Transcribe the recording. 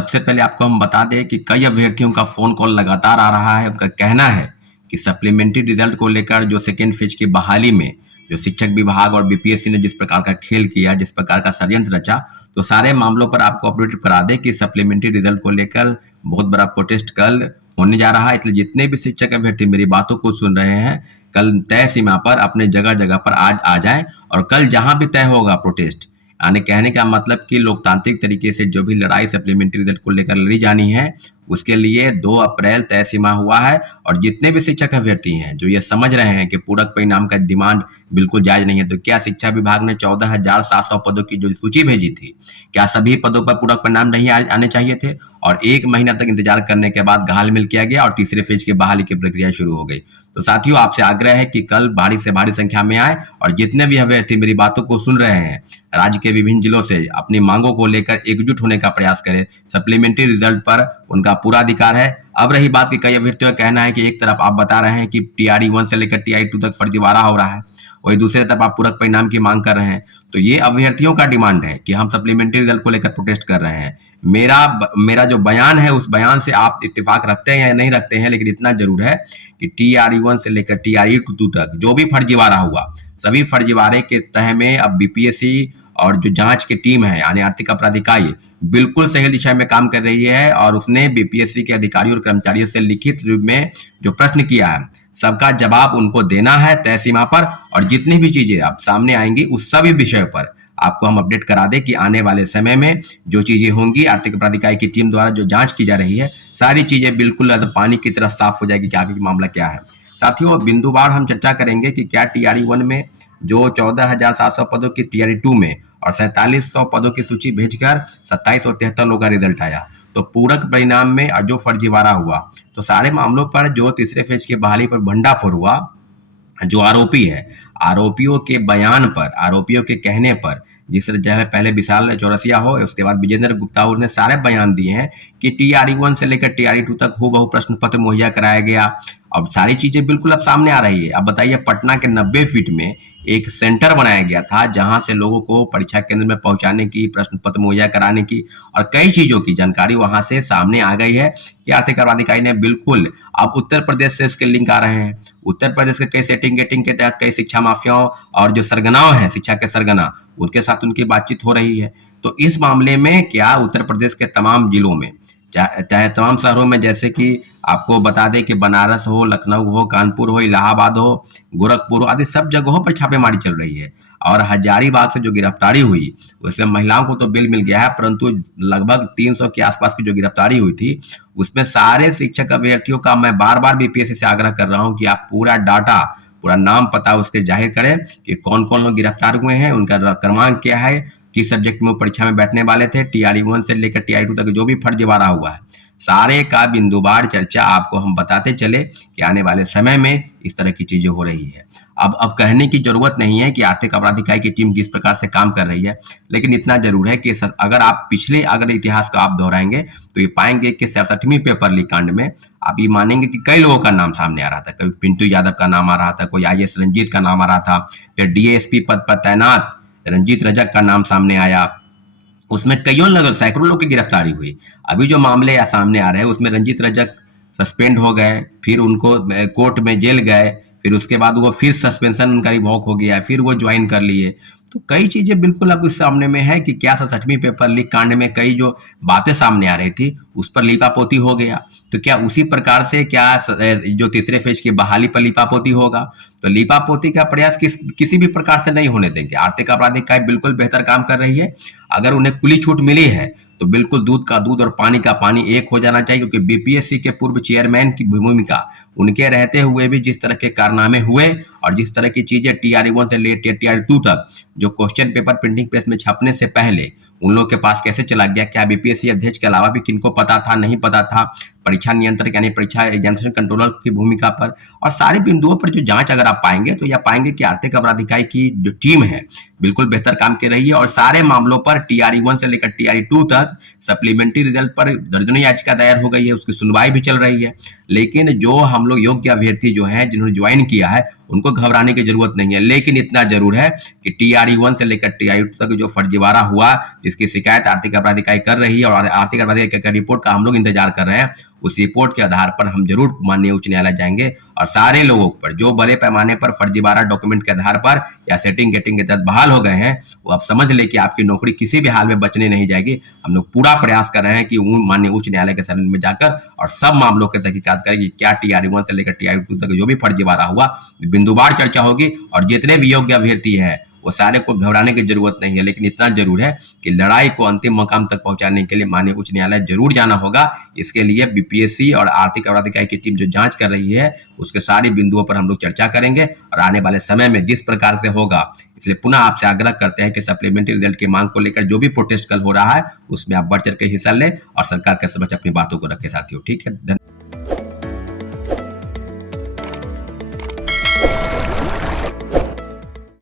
सबसे पहले आपको हम बता दें कि कई अभ्यर्थियों का फ़ोन कॉल लगातार आ रहा है। उनका कहना है कि सप्लीमेंट्री रिजल्ट को लेकर जो सेकेंड फेज की बहाली में जो शिक्षक विभाग और बीपीएससी ने जिस प्रकार का खेल किया, जिस प्रकार का षड्यंत्र रचा, तो सारे मामलों पर आपको अपडेट करा दें कि सप्लीमेंट्री रिजल्ट को लेकर बहुत बड़ा प्रोटेस्ट कल होने जा रहा है। इसलिए जितने भी शिक्षक अभ्यर्थी मेरी बातों को सुन रहे हैं, कल तय सीमा पर अपने जगह-जगह पर आज आ जाएँ और कल जहाँ भी तय होगा प्रोटेस्ट, यानी कहने का मतलब कि लोकतांत्रिक तरीके से जो भी लड़ाई सप्लीमेंट्री रिजल्ट को लेकर लड़ी जानी है, उसके लिए 2 अप्रैल तय सीमा हुआ है। और जितने भी शिक्षक अभ्यर्थी हैं जो ये समझ रहे हैं कि पूरक परिणाम का डिमांड बिल्कुल जायज़ नहीं है, तो क्या शिक्षा विभाग ने 14,700 पदों की जो सूची भेजी थी, क्या सभी पदों पर पूरक परिणाम नहीं आने चाहिए थे? और 1 महीना तक इंतजार करने के बाद घालमेल किया गया और तीसरे फेज की बहाली की प्रक्रिया शुरू हो गई। तो साथियों, आपसे आग्रह है कि कल भारी से भारी संख्या में आए और जितने भी अभ्यर्थी मेरी बातों को सुन रहे हैं, राज्य के विभिन्न जिलों से अपनी मांगों को लेकर एकजुट होने का प्रयास करें। सप्लीमेंट्री रिजल्ट पर उनका पूरा अधिकार है। अब रही बात कि कई अभ्यर्थियों का कहना है कि एक तरफ आप बता रहे हैं कि टीआरई 1 से लेकर टीआरई 2 तक फर्जीवाड़ा हो रहा है, वही दूसरी तरफ आप पूरक परिणाम की मांग कर रहे हैं। तो ये अभ्यर्थियों का डिमांड है कि हम सप्लीमेंट्री रिजल्ट को लेकर प्रोटेस्ट कर रहे हैं। मेरा जो बयान है, उस बयान से आप इत्तेफाक रखते हैं या नहीं रखते हैं, लेकिन इतना जरूर है कि टीआरई 1 से लेकर टीआरई 2 तक जो भी फर्जीवाड़ा हुआ, सभी फर्जीवाड़े के तह में अब बीपीएससी और जो जांच की टीम है, यानी आर्थिक अपराध इकाई, बिल्कुल सही दिशा में काम कर रही है। और उसने बीपीएससी के अधिकारियों और कर्मचारियों से लिखित रूप में जो प्रश्न किया है, सबका जवाब उनको देना है तय सीमा पर। और जितनी भी चीजें अब सामने आएंगी, उस सभी विषय पर आपको हम अपडेट करा दें कि आने वाले समय में जो चीजें होंगी, आर्थिक अपराध इकाई की टीम द्वारा जो जांच की जा रही है, सारी चीजें बिल्कुल पानी की तरह साफ हो जाएगी कि आगे मामला क्या है। साथियों, बिंदुवार हम चर्चा करेंगे कि क्या टीआरई 1 में जो 14,700 पदों की, टीआरई 2 में और 4700 पदों की सूची भेजकर 2773 लोगों का रिजल्ट आया। तो पूरक परिणाम में जो फर्जीवाड़ा हुआ, तो सारे मामलों पर जो तीसरे फेज की बहाली पर भंडाफोड़ हुआ, जो आरोपी है, आरोपियों के बयान पर, आरोपियों के कहने पर, जिस तरह पहले विशाल चौरसिया हो, उसके बाद विजेंद्र गुप्ता ने सारे बयान दिए हैं कि टीआरई 1 से लेकर टीआरई 2 तक हूबहू प्रश्न पत्र मुहैया कराया गया। अब सारी चीजें बिल्कुल अब सामने आ रही है। अब बताइए, पटना के 90 फीट में एक सेंटर बनाया गया था जहां से लोगों को परीक्षा केंद्र में पहुंचाने की, प्रश्न पत्र मुहैया कराने की और कई चीजों की जानकारी वहां से सामने आ गई है कि आर्थिक अपराध इकाई ने बिल्कुल, अब उत्तर प्रदेश से इसके लिंक आ रहे हैं। उत्तर प्रदेश के कई सेटिंग गेटिंग के तहत कई शिक्षा माफियाओं और जो सरगनाओं हैं, शिक्षा के सरगना, उनके साथ उनकी बातचीत हो रही है। तो इस मामले में क्या उत्तर प्रदेश के तमाम जिलों में, चाहे तमाम शहरों में, जैसे कि आपको बता दें कि बनारस हो, लखनऊ हो, कानपुर हो, इलाहाबाद हो, गोरखपुर हो, आदि सब जगहों पर छापेमारी चल रही है। और हजारीबाग से जो गिरफ्तारी हुई, उसमें महिलाओं को तो बेल मिल गया है, परंतु लगभग 300 के आसपास की जो गिरफ्तारी हुई थी, उसमें सारे शिक्षक अभ्यर्थियों का मैं बार-बार बीपीएससी से आग्रह कर रहा हूं कि आप पूरा डाटा, पूरा नाम पता उसके जाहिर करें कि कौन-कौन लोग गिरफ्तार हुए हैं, उनका क्रमांक क्या है, किस सब्जेक्ट में वो परीक्षा में बैठने वाले थे, टीआरई 1 से लेकर टीआरई 2 तक जो भी फर्जीवाड़ा हुआ है, सारे का बिंदुवार चर्चा आपको हम बताते चले कि आने वाले समय में इस तरह की चीजें हो रही है। अब कहने की जरूरत नहीं है कि आर्थिक अपराध इकाई की टीम किस प्रकार से काम कर रही है, लेकिन इतना जरूर है कि अगर आप पिछले इतिहास को आप दोहराएंगे तो ये पाएंगे कि 67वीं पेपर लीक कांड में आप ये मानेंगे कि कई लोगों का नाम सामने आ रहा था। कभी पिंटू यादव का नाम आ रहा था, कोई आईएएस रंजीत का नाम आ रहा था, फिर डीएसपी पद पर तैनात रंजीत रजक का नाम सामने आया। उसमें सैकड़ों लोग की गिरफ्तारी हुई। अभी जो मामले सामने आ रहे हैं, उसमें रंजीत रजक सस्पेंड हो गए, फिर उनको कोर्ट में जेल गए, फिर उसके बाद वो फिर सस्पेंशन उनका रिवॉक हो गया, फिर वो ज्वाइन कर लिए। तो कई चीजें बिल्कुल अब इस सामने में है कि क्या 67वीं पेपर लीक कांड में कई जो बातें सामने आ रही थी, उस पर लीपापोती हो गया। तो क्या उसी प्रकार से क्या जो तीसरे फेज की बहाली पर लीपापोती होगा? तो लीपापोती का प्रयास किसी भी प्रकार से नहीं होने देंगे। आर्थिक अपराध इकाई बिल्कुल बेहतर काम कर रही है। अगर उन्हें खुली छूट मिली है तो बिल्कुल दूध का दूध और पानी का पानी एक हो जाना चाहिए, क्योंकि बीपीएससी के पूर्व चेयरमैन की भूमिका, उनके रहते हुए भी जिस तरह के कारनामे हुए और जिस तरह की चीजें टीआरई 1 से लेकर टीआरई 2 तक जो क्वेश्चन पेपर प्रिंटिंग प्रेस में छपने से पहले उन लोग के पास कैसे चला गया, क्या बीपीएससी अध्यक्ष के अलावा भी किनको पता था, नहीं पता था? परीक्षा नियंत्रक यानी परीक्षा एग्जामिनेशन कंट्रोलर की भूमिका पर, और सारे बिंदुओं पर जो जांच अगर आप पाएंगे तो यह पाएंगे कि आर्थिक अपराध इकाई की जो टीम है बिल्कुल बेहतर काम कर रही है, और सारे मामलों पर TRE 1 से लेकर TRE 2 तक सप्लीमेंट्री रिजल्ट पर दर्जनों याचिका दायर हो गई है, उसकी सुनवाई भी चल रही है। लेकिन जो हम लोग योग्य अभ्यर्थी जो हैं जिन्होंने ज्वाइन किया है उनको घबराने की जरूरत नहीं है, लेकिन इतना जरूर है कि TRE 1 से लेकर TRE 2 तक जो फर्जीवाड़ा हुआ, जिसकी शिकायत आर्थिक अपराध इकाई कर रही है और आर्थिक अपराध इकाई की रिपोर्ट का हम लोग इंतजार कर रहे हैं, उस रिपोर्ट के आधार पर हम जरूर माननीय उच्च न्यायालय जाएंगे और सारे लोगों पर जो बड़े पैमाने पर फर्जीवाड़ा डॉक्यूमेंट के आधार पर या सेटिंग गेटिंग के तहत बहाल हो गए हैं, वो आप समझ ले कि आपकी नौकरी किसी भी हाल में बचने नहीं जाएगी। हम लोग पूरा प्रयास कर रहे हैं कि माननीय उच्च न्यायालय के शरण में जाकर और सब मामलों की तहकीकात करें कि क्या TRE 1 से लेकर TRE 2 तक जो भी फर्जीवाड़ा हुआ बिंदुवार चर्चा होगी, और जितने भी योग्य अभ्यर्थी हैं वो सारे को घबराने की जरूरत नहीं है। लेकिन इतना जरूर है कि लड़ाई को अंतिम मकाम तक पहुंचाने के लिए माननीय उच्च न्यायालय जरूर जाना होगा। इसके लिए BPSC और आर्थिक अपराध इकाई की टीम जो जांच कर रही है उसके सारे बिंदुओं पर हम लोग चर्चा करेंगे, और आने वाले समय में जिस प्रकार से होगा, इसलिए पुनः आपसे आग्रह करते हैं कि सप्लीमेंट्री रिजल्ट की मांग को लेकर जो भी प्रोटेस्ट कल हो रहा है उसमें आप बढ़ चढ़ के हिस्सा लें और सरकार के समक्ष अपनी बातों को रखें साथियों। ठीक है, धन्यवाद।